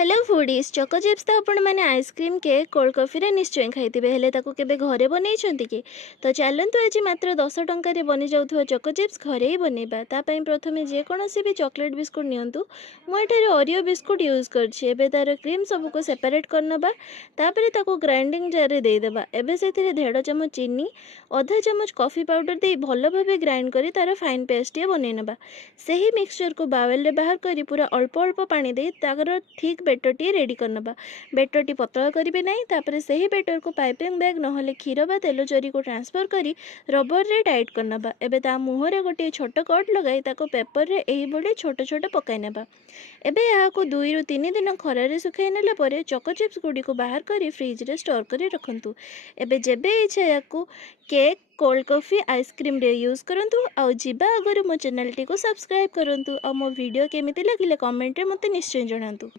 Hello foodies चको chips तो आपण मैंने आइसक्रीम केक कोल्ड कॉफी निश्चय खाइथिबे हेले ताको केबे घरे बनैछंती कि तो चलंतु आज मात्र 10 टंका रे बनि जाउथुवा चको चिप्स घरे ही बनैबा ता पई प्रथमे जे कोनोसी भी चॉकलेट बिस्कुट नियंतु मु एठारे ओरियो बिस्कुट यूज करछि एबे तार क्रीम सब को सेपरेट करनबा तापरे ताको ग्राइंडिंग जार रे दे देबा एबे सेथिरे 1.5 चम्मच चीनी आधा चम्मच कॉफी पाउडर दे भलो भाबे ग्राइंड करी तार फाइन पेस्ट बनै नबा सही मिक्सचर को बावेल रे बाहर करी पूरा अल्प अल्प पानी दे ताकर ठीक बेटर टी रेडी करनबा बेटर टी पतला करिवे नहीं तापरे सही बेटर को पाइपिंग बैग नहले क्षीर बा तेल जरी को ट्रांसफर करी रबर रे टाइट करनबा एबे ता मुहरे गोटे छोट कट लगाई ताको पेपर रे एही बडे छोट छोट पकाई नेबा एबे यहाँ को 2 रु 3 दिन खरा रे सुखाई नेला परे चको चिप्स गुडी को बाहर करी फ्रिज रे स्टोर करी रखंतु एबे जेबे इच्छा याकू केक कोल्ड कॉफी आइसक्रीम रे यूज करंतु आउ जिबा अगर मो चैनल टी को सब्सक्राइब करंतु आ मो वीडियो केमिति लागिले कमेंट रे मते निश्चय जणांतु।